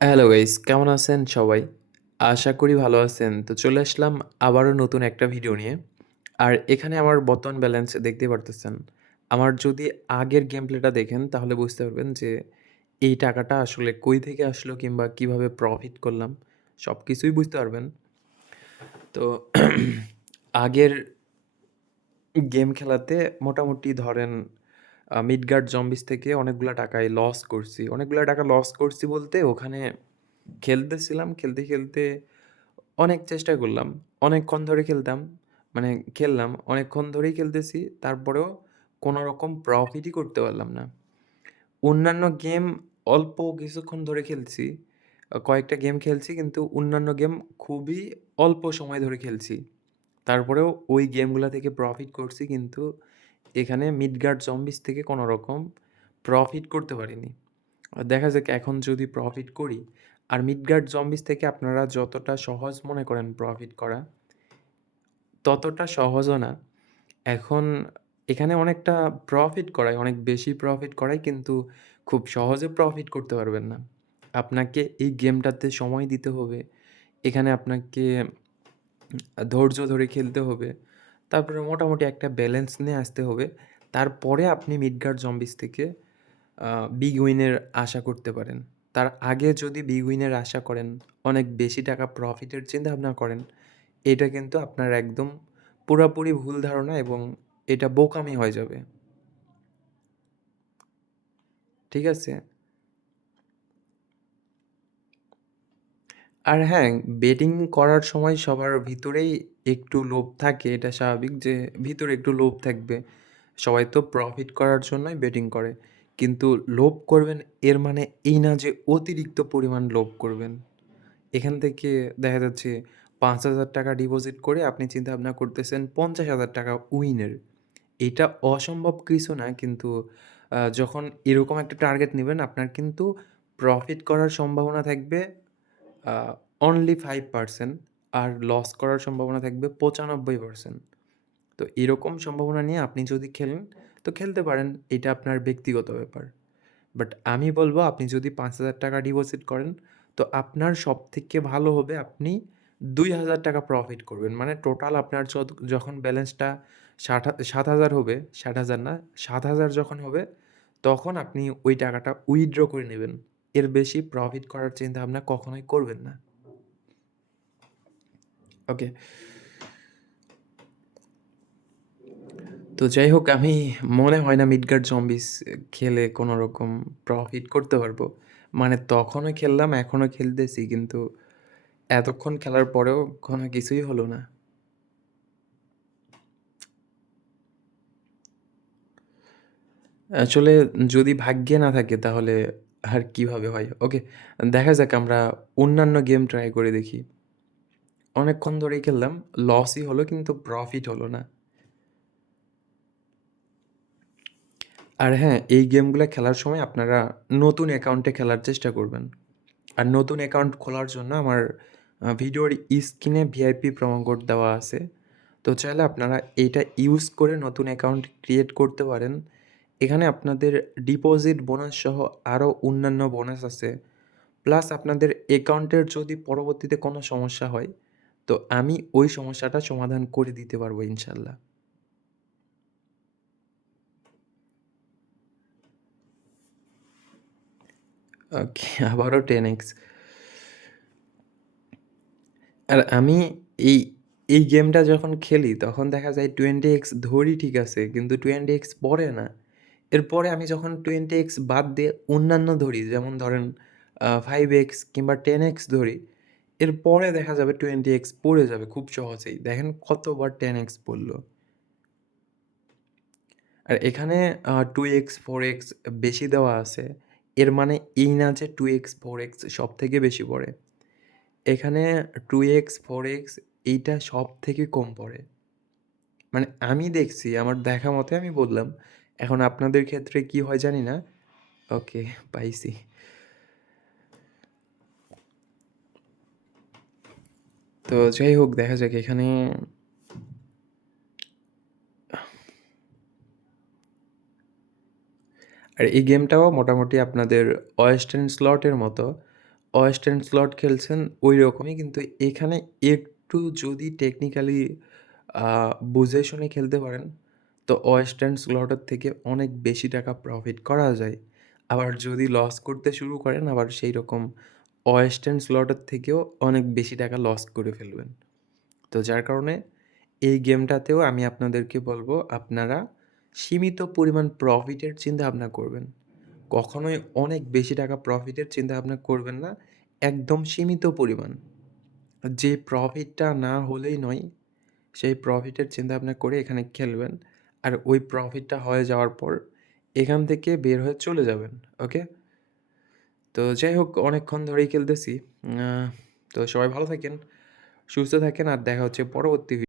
Hello guys, কেমন আছেন সবাই? আশা করি ভালো আছেন। তো চলে আসলাম আবারও নতুন একটা ভিডিও নিয়ে। আর এখানে আমার বর্তমান ব্যালেন্স দেখতেই পারতেছেন। আমার যদি আগের গেম প্লেটা দেখেন তাহলে বুঝতে পারবেন যে এই টাকাটা আসলে কই থেকে আসলো কিংবা কিভাবে প্রফিট করলাম সবকিছুই বুঝতে পারবেন। তো আগের গেম খেলাতে মোটামুটি ধরেন মিডগার্ড জম্বিস থেকে অনেকগুলা টাকাই লস করছি। অনেকগুলা টাকা লস করছি বলতে ওখানে খেলতেছিলাম, খেলতে অনেক চেষ্টা করলাম। অনেকক্ষণ ধরে খেলতাম। মানে খেললাম, অনেকক্ষণ ধরেই খেলতেছি। তারপরেও কোনো রকম প্রফিটই করতে পারলাম না। অন্যান্য গেম অল্প কিছুক্ষণ ধরে খেলছি। কয়েকটা গেম খেলছি কিন্তু অন্যান্য গেম খুবই অল্প সময় ধরে খেলছি। তারপরেও ওই গেমগুলা থেকে প্রফিট করছি কিন্তু এখানে মিডগার্ড জম্বিস থেকে কোনো রকম প্রফিট করতে পারিনি। দেখা যাক এখন যদি প্রফিট করি আর মিডগার্ড জম্বিস থেকে আপনারা যতটা সহজ মনে করেন প্রফিট করা, ততটা সহজও না। এখন এখানে অনেকটা প্রফিট করায়, অনেক বেশি প্রফিট করায় কিন্তু খুব সহজে প্রফিট করতে পারবেন না। আপনাকে এই গেমটাতে সময় দিতে হবে। এখানে আপনাকে ধৈর্য ধরে খেলতে হবে। তারপরে মোটামুটি একটা ব্যালেন্স নিয়ে আসতে হবে। তারপরে আপনি মিডগার্ড জম্বিস থেকে বিগ উইনের আশা করতে পারেন। তার আগে যদি বিগ উইনের আশা করেন, অনেক বেশি টাকা প্রফিটের চিন্তাভাবনা করেন, এটা কিন্তু আপনার একদম পুরাপুরি ভুল ধারণা এবং এটা বোকামি হয়ে যাবে। ঠিক আছে? আর হ্যাঁ, বেটিং করার সময় সবার ভিতরেই একটু লোভ থাকে। এটা স্বাভাবিক যে ভিতরে একটু লোভ থাকবে। সবাই তো প্রফিট করার জন্যই বেটিং করে। কিন্তু লোভ করবেন এর মানে এই না যে অতিরিক্ত পরিমাণ লোভ করবেন। এখান থেকে দেখা যাচ্ছে ৳৫,০০০ ডিপোজিট করে আপনি চিন্তাভাবনা করতেছেন ৳৫০,০০০ উইনের। এটা অসম্ভব কিছু না কিন্তু যখন এরকম একটা টার্গেট নিবেন আপনার কিন্তু প্রফিট করার সম্ভাবনা থাকবে আ অনলি 5% আর লস করার সম্ভাবনা থাকবে ৯৫%। তো এরকম সম্ভাবনা নিয়ে আপনি যদি খেলেন, তো খেলতে পারেন। এটা আপনার ব্যক্তিগত ব্যাপার। বাট আমি বলব আপনি যদি ৳৫,০০০ ডিপোজিট করেন, তো আপনার সবথেকে ভালো হবে আপনি ৳২,০০০ প্রফিট করবেন। মানে টোটাল আপনার যখন ব্যালেন্সটা ৭,০০০ হবে, ৬০,০০০ না, ৭,০০০ যখন হবে, তখন আপনি ওই টাকাটা উইথড্র করে নেবেন। এর বেশি প্রফিট করার চিন্তাভাবনা কখনোই করবেন না। ওকে। তো যাই হোক আমি মনে হয় না মিডগার্ড জম্বিস খেলে কোনো রকম প্রফিট করতে পারবো। মানে তখনও খেললাম, এখনও খেলতেছি কিন্তু এতক্ষণ খেলার পরেও কোনো কিছুই হলো না। আসলে যদি ভাগ্যে না থাকে তাহলে আর কিভাবে হয়? ওকে, দেখা যাক আমরা অন্যান্য গেম ট্রাই করে দেখি। অনেকক্ষণ ধরেই খেললাম, লসই হলো কিন্তু প্রফিট হলো না। আর হ্যাঁ, এই গেমগুলা খেলার সময় আপনারা নতুন অ্যাকাউন্টে খেলার চেষ্টা করবেন। আর নতুন অ্যাকাউন্ট খোলার জন্য আমার ভিডিওর স্ক্রিনে ভিআইপি প্রোমো কোড দেওয়া আছে। তো চাইলে আপনারা এইটা ইউজ করে নতুন অ্যাকাউন্ট ক্রিয়েট করতে পারেন। এখানে আপনাদের ডিপোজিট বোনাস সহ আরও অন্যান্য বোনাস আছে। প্লাস আপনাদের অ্যাকাউন্টের যদি পরবর্তীতে কোনো সমস্যা হয়, তো আমি ওই সমস্যাটা সমাধান করে দিতে পারবো ইনশাল্লাহ। ওকে, আবারও 10x। আর আমি এই এই গেমটা যখন খেলি তখন দেখা যায় 20x ধরি ঠিক আছে কিন্তু 20x পড়ে না। এরপরে আমি যখন 20x বাদ দিয়ে অন্যান্য ধরি যেমন ধরেন 5x কিংবা 10x ধরি, এরপরে দেখা যাবে 20x পড়ে যাবে খুব সহজেই। দেখেন কতবার 10x পড়ল। আর এখানে 2x, 4x বেশি দেওয়া আছে। এর মানে এই না যে 2x, 4x সবথেকে বেশি পড়ে। এখানে 2x, 4x এইটা সবথেকে কম পড়ে। মানে আমি দেখছি, আমার দেখা মতে আমি বললাম। এখন আপনাদের ক্ষেত্রে কি হয় জানি না। ওকে, পাইছি। তো যাই হোক দেখা যাক এখানে আর এই গেমটাও মোটামুটি আপনাদের ওয়েস্টার্ন স্লটের মতো। ওয়েস্টার্ন স্লট খেলছেন ঐরকমই। কিন্তু এখানে একটু যদি টেকনিক্যালি আ বুঝে শুনে খেলতে পারেন, তো ওয়েস্টার্ন স্লটের থেকে অনেক বেশি টাকা প্রফিট করা যায়। আবার যদি লস করতে শুরু করেন, আবার সেইরকম ওয়েস্টার্ন স্লটের থেকেও অনেক বেশি টাকা লস করে ফেলবেন। তো যার কারণে এই গেমটাতেও আমি আপনাদেরকে বলব, আপনারা সীমিত পরিমাণ প্রফিটের চিন্তাভাবনা করবেন। কখনোই অনেক বেশি টাকা প্রফিটের চিন্তাভাবনা করবেন না। একদম সীমিত পরিমাণ। যে প্রফিটটা না হলেই নয়, সেই প্রফিটের চিন্তাভাবনা করে এখানে খেলবেন। আর ওই প্রফিটটা হয়ে যাওয়ার পর এখান থেকে বের হয়ে চলে যাবেন। ওকে? তো যাই হোক, অনেকক্ষণ ধরেই খেলতেছি। আ তো সবাই ভালো থাকেন, সুস্থ থাকেন আর দেখা হচ্ছে পরবর্তী